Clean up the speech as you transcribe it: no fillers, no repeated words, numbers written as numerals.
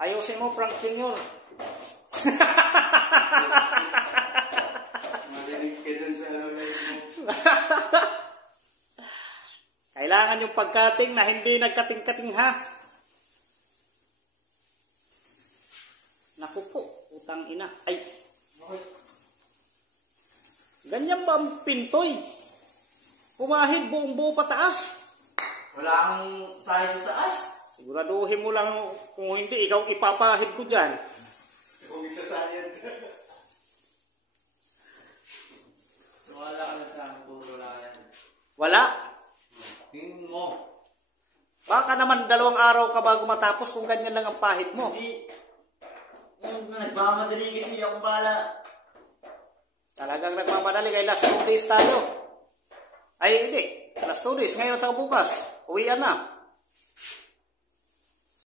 Ayusin mo, Frank Jr. Marinig ka dun sa live mo. Kailangan yung pagkating na hindi nagkating-kating ha. Naku po, utang ina. Ay. Ganyan ba ang pintoy? Pumahid buong buo pataas. Wala kang sahid sa taas. Siguraduhin mo lang kung hindi, ikaw ipapahid ko dyan. Kung isa sayad dyan. Wala ka na sa akin, puro wala yan. Wala. Tingin mo. Baka naman 2 araw ka bago matapos kung ganyan lang ang pahid mo. Hindi. Nagmamadali kasi akong bala. Talagang nagmamadali kay last 2 days tayo. Ay hindi, last 2 days, ngayon at saka bukas. Uwian na.